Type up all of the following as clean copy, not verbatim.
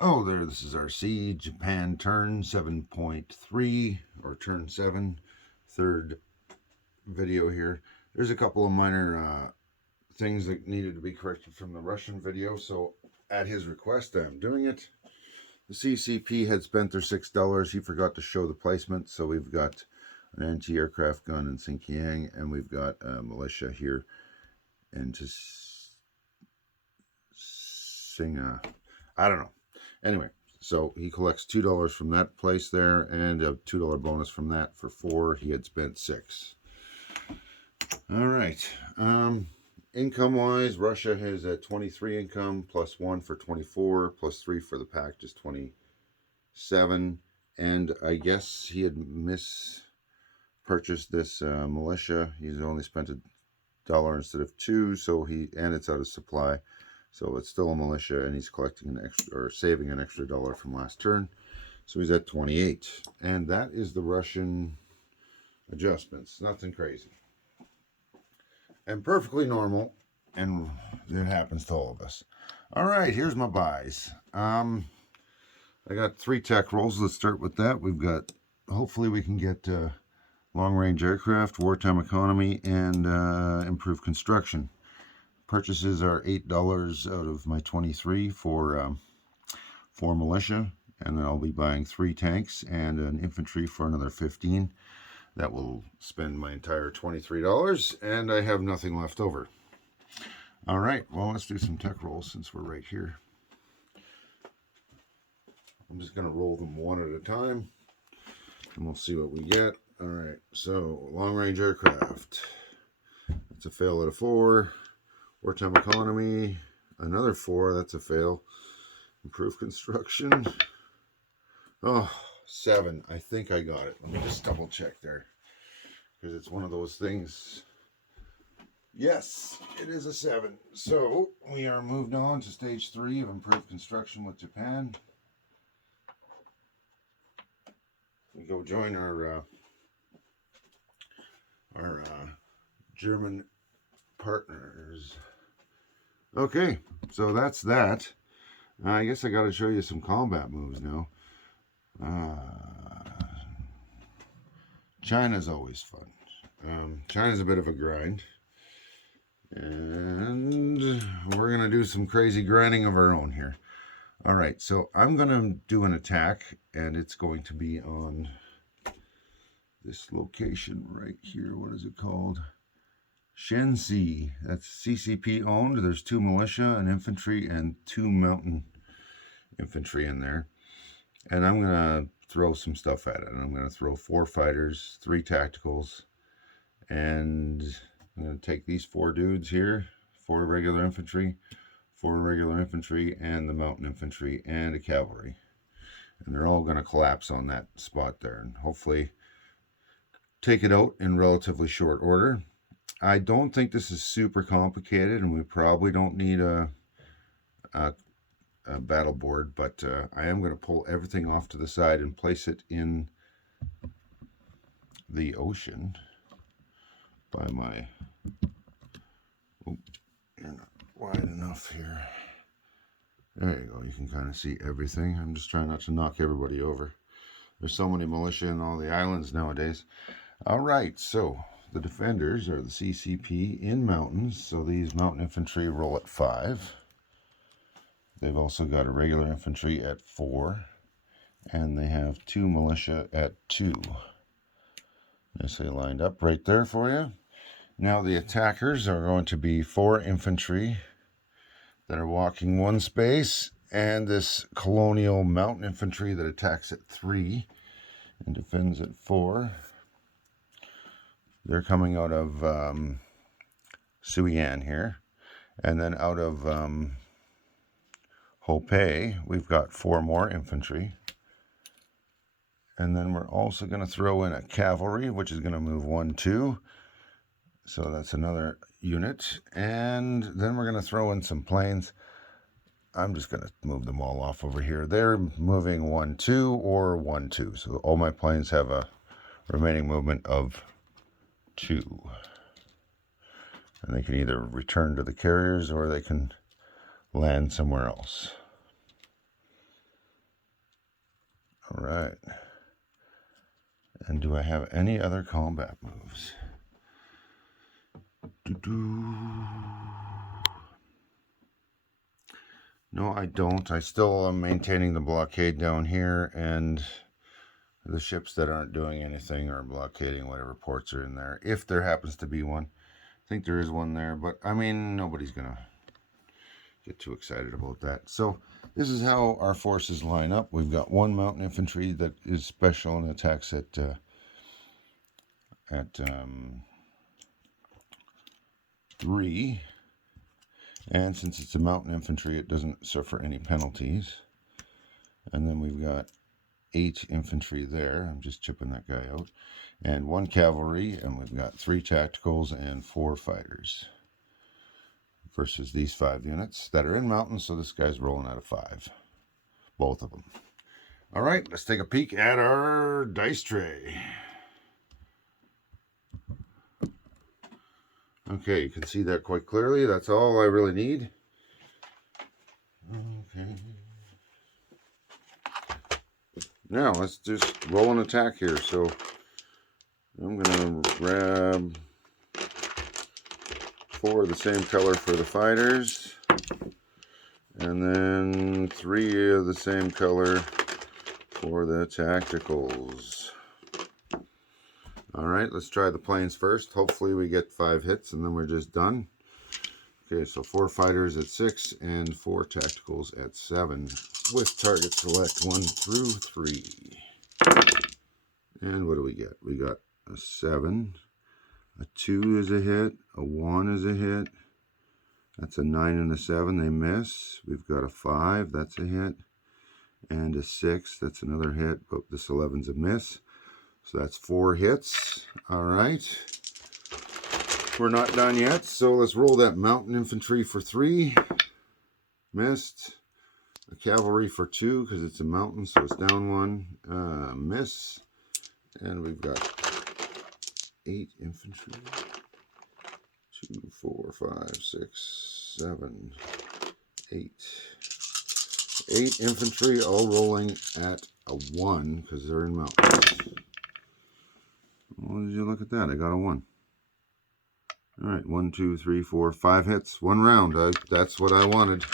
Oh, there, this is our C, Japan turn 7.3, or turn 7, third video here. There's a couple of minor things that needed to be corrected from the Russian video, so at his request, I'm doing it. The CCP had spent their $6. He forgot to show the placement, so we've got an anti-aircraft gun in Xinjiang, and we've got a militia here in I don't know. Anyway, so he collects $2 from that place there, and a $2 bonus from that for 4. He had spent 6. All right. Income wise, Russia has a 23 income, plus 1 for 24, plus 3 for the pact is 27. And I guess he had purchased this militia. He's only spent $1 instead of 2, so and it's out of supply. So it's still a militia, and he's collecting an extra, or saving an extra $1 from last turn. So he's at 28. And that is the Russian adjustments. Nothing crazy. And perfectly normal, and it happens to all of us. All right, here's my buys. I got 3 tech rolls. Let's start with that. We've got, hopefully we can get long-range aircraft, wartime economy, and improved construction. Purchases are $8 out of my 23 for militia, and then I'll be buying 3 tanks and an infantry for another 15. That will spend my entire $23, and I have nothing left over. All right, well, let's do some tech rolls since we're right here. I'm just going to roll them one at a time, and we'll see what we get. All right, so long-range aircraft. That's a fail at a 4. Wartime economy, another 4. That's a fail. Improved construction. Oh, 7. I think I got it. Let me just double check there, because it's one of those things. Yes, it is a 7. So we are moved on to stage 3 of improved construction with Japan. We go join our German partners. Okay, so that's that. I guess I got to show you some combat moves now. China's always fun. China's a bit of a grind. And we're going to do some crazy grinding of our own here. All right, so I'm going to do an attack, and it's going to be on this location right here. What is it called? Shenxi. That's CCP owned. There's 2 militia, an infantry, and 2 mountain infantry in there. And I'm going to throw some stuff at it. And I'm going to throw 4 fighters, 3 tacticals, and I'm going to take these 4 dudes here, 4 regular infantry, 4 regular infantry, and the mountain infantry, and a cavalry. And they're all going to collapse on that spot there, and hopefully take it out in relatively short order. I don't think this is super complicated, and we probably don't need a battle board, but I am going to pull everything off to the side and place it in the ocean by my... Oh, you're not wide enough here. There you go. You can kind of see everything. I'm just trying not to knock everybody over. There's so many militia in all the islands nowadays. All right, so the defenders are the CCP in mountains. So these mountain infantry roll at 5. They've also got a regular infantry at 4. And they have 2 militia at 2. Nicely lined up right there for you. Now the attackers are going to be 4 infantry that are walking 1 space, and this colonial mountain infantry that attacks at 3 and defends at 4. They're coming out of Suian here. And then out of Hopei, we've got 4 more infantry. And then we're also going to throw in a cavalry, which is going to move 1, 2. So that's another unit. And then we're going to throw in some planes. I'm just going to move them all off over here. They're moving 1, 2 or 1, 2. So all my planes have a remaining movement of 2. And they can either return to the carriers or they can land somewhere else. right. And do I have any other combat moves? No, I don't. I still am maintaining the blockade down here, and the ships that aren't doing anything or blockading whatever ports are in there, if there happens to be one. I think there is one there, but I mean, nobody's gonna get too excited about that. So this is how our forces line up. We've got one mountain infantry that is special and attacks at 3, and since it's a mountain infantry, it doesn't suffer any penalties. And then we've got 8 infantry there. I'm just chipping that guy out. And 1 cavalry, and we've got 3 tacticals and 4 fighters. Versus these 5 units that are in mountains, so this guy's rolling out of 5. Both of them. All right, let's take a peek at our dice tray. Okay, you can see that quite clearly. That's all I really need. Okay. Now, let's just roll an attack here. So, I'm going to grab 4 of the same color for the fighters. And then 3 of the same color for the tacticals. Alright, let's try the planes first. Hopefully we get 5 hits and then we're just done. Okay, so 4 fighters at 6 and 4 tacticals at 7 with target select 1 through 3. And what do we get? We got a 7, a 2 is a hit, a 1 is a hit. That's a 9 and a 7, they miss. We've got a 5, that's a hit. And a 6, that's another hit, but this 11's a miss. So that's 4 hits. All right. We're not done yet, so let's roll that mountain infantry for 3. Missed. A cavalry for 2, because it's a mountain, so it's down 1. Miss. And we've got 8 infantry. 2, 4, 5, 6, 7, 8. 8 infantry, all rolling at a 1, because they're in mountains. Well, did you look at that? I got a 1. All right, 1, 2, 3, 4, 5 hits, 1 round. That's what I wanted.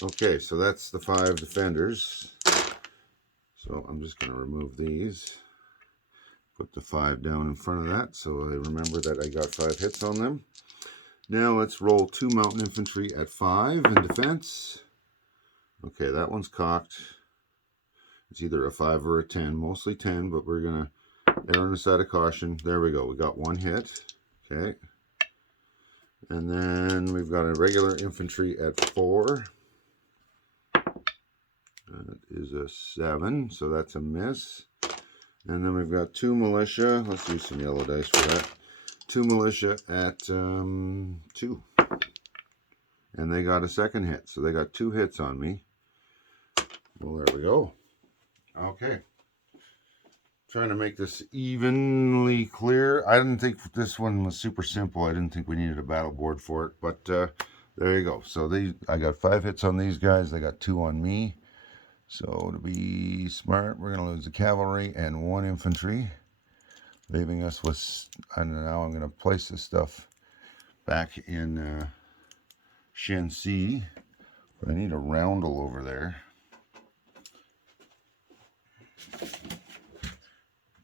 Okay, so that's the 5 defenders. So I'm just going to remove these. Put the 5 down in front of that so I remember that I got 5 hits on them. Now let's roll 2 mountain infantry at 5 in defense. Okay, that one's cocked. It's either a 5 or a 10, mostly 10, but we're going to err on the side of caution. There we go. We got 1 hit. Okay. And then we've got a regular infantry at 4. That is a 7, so that's a miss. And then we've got 2 militia. Let's use some yellow dice for that. 2 militia at 2. And they got a 2nd hit, so they got 2 hits on me. Well, there we go. Okay. Trying to make this evenly clear. I didn't think this one was super simple. I didn't think we needed a battle board for it, but there you go. So I got 5 hits on these guys. They got 2 on me. So to be smart, we're going to lose the cavalry and 1 infantry, leaving us with, and now I'm going to place this stuff back in Shenxi. But I need a roundel over there.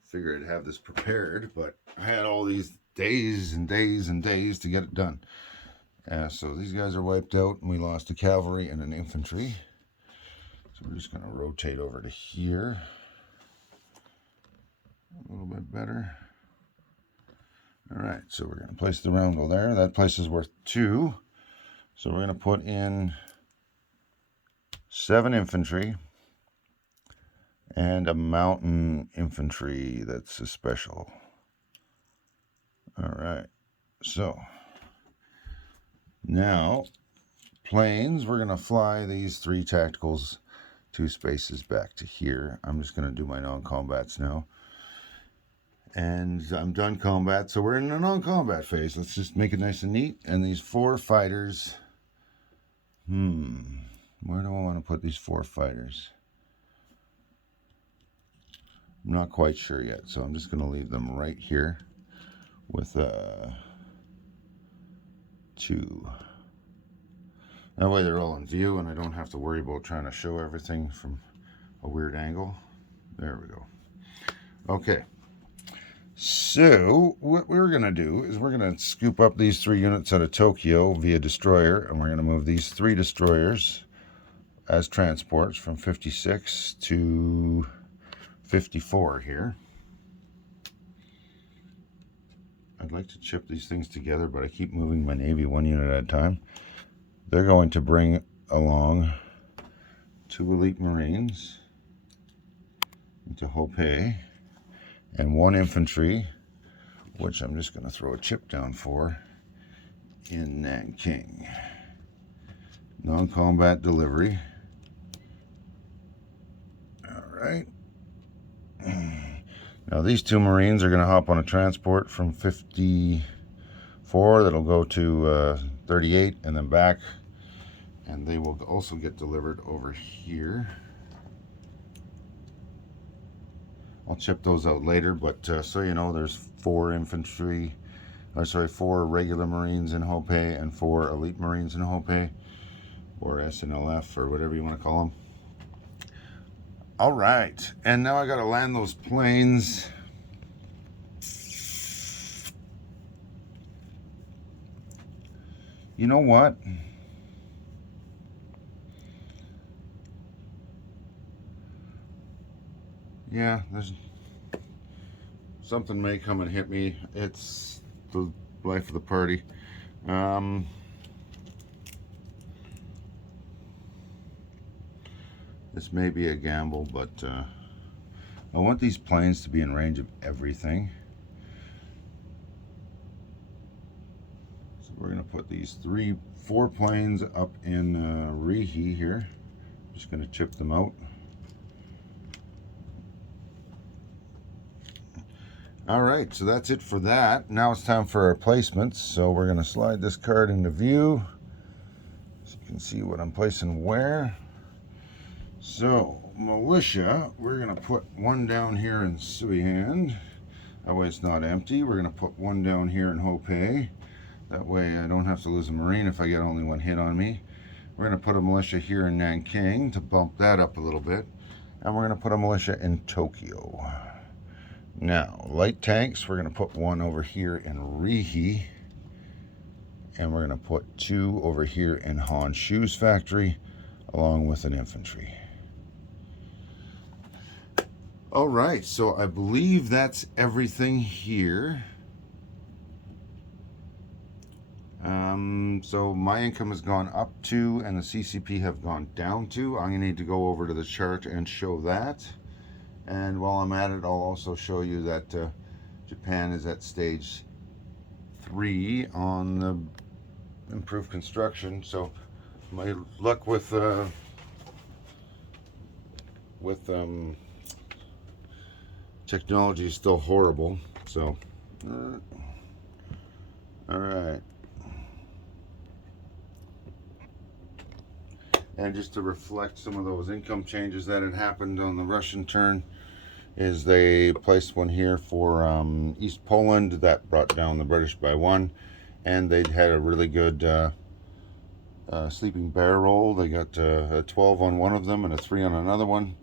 Figured I'd have this prepared, but I had all these days and days and days to get it done. So these guys are wiped out, and we lost a cavalry and an infantry. So we're just going to rotate over to here. A little bit better. All right, so we're going to place the roundel there. That place is worth 2. So we're going to put in 7 infantry. And a mountain infantry that's a special. All right. So now planes, we're going to fly these 3 tacticals 2 spaces back to here. I'm just going to do my non-combats now. And I'm done combat, so we're in the non-combat phase. Let's just make it nice and neat. And these 4 fighters. Where do I want to put these 4 fighters? I'm not quite sure yet, so I'm just going to leave them right here with 2. That way they're all in view and I don't have to worry about trying to show everything from a weird angle. There we go. Okay. So what we're going to do is we're going to scoop up these 3 units out of Tokyo via destroyer, and we're going to move these 3 destroyers as transports from 56 to 54 here. I'd like to chip these things together, but I keep moving my Navy 1 unit at a time. They're going to bring along 2 elite Marines into Hope, and 1 infantry, which I'm just going to throw a chip down for, in Nanking. Non-combat delivery. Alright. Now these 2 Marines are going to hop on a transport from 54 that'll go to 38 and then back, and they will also get delivered over here. I'll chip those out later, but so you know, there's 4 regular Marines in Hope and 4 elite Marines in Hope, or SNLF, or whatever you want to call them. All right, and now I got to land those planes. You know what? Yeah, there's something may come and hit me. It's the life of the party. This may be a gamble, but I want these planes to be in range of everything. So we're going to put these 4 planes up in Rehe here. Just going to chip them out. Alright, so that's it for that. Now it's time for our placements. So we're going to slide this card into view so you can see what I'm placing where. So, militia, we're going to put 1 down here in Suihand. That way it's not empty. We're going to put 1 down here in Hope. That way I don't have to lose a Marine if I get only 1 hit on me. We're going to put a militia here in Nanking to bump that up a little bit. And we're going to put a militia in Tokyo. Now, light tanks, we're going to put 1 over here in Rehe. And we're going to put 2 over here in Honshu's factory, along with an infantry. All right, so I believe that's everything here. So my income has gone up 2 and the CCP have gone down 2. I'm going to need to go over to the chart and show that. And while I'm at it, I'll also show you that Japan is at stage 3 on the improved construction. So my luck with technology is still horrible. So all right. And just to reflect some of those income changes that had happened on the Russian turn, is they placed 1 here for East Poland. That brought down the British by 1. And they had a really good sleeping bear roll. They got a 12 on one of them and a 3 on another one.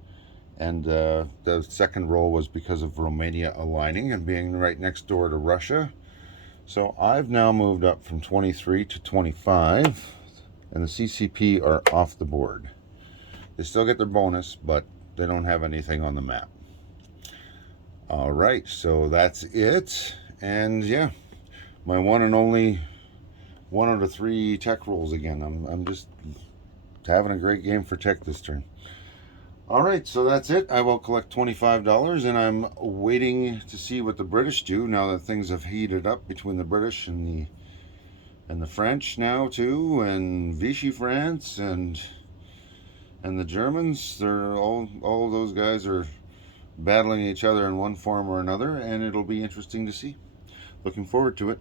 And the second roll was because of Romania aligning and being right next door to Russia. So I've now moved up from 23 to 25. And the CCP are off the board. They still get their bonus, but they don't have anything on the map. All right, so that's it. And yeah, my one and only 1 out of 3 tech rolls again. I'm just having a great game for tech this turn. All right, so that's it. I will collect $25, and I'm waiting to see what the British do now that things have heated up between the British and the French now too, and Vichy France and the Germans. They're all those guys are battling each other in one form or another, and it'll be interesting to see. Looking forward to it.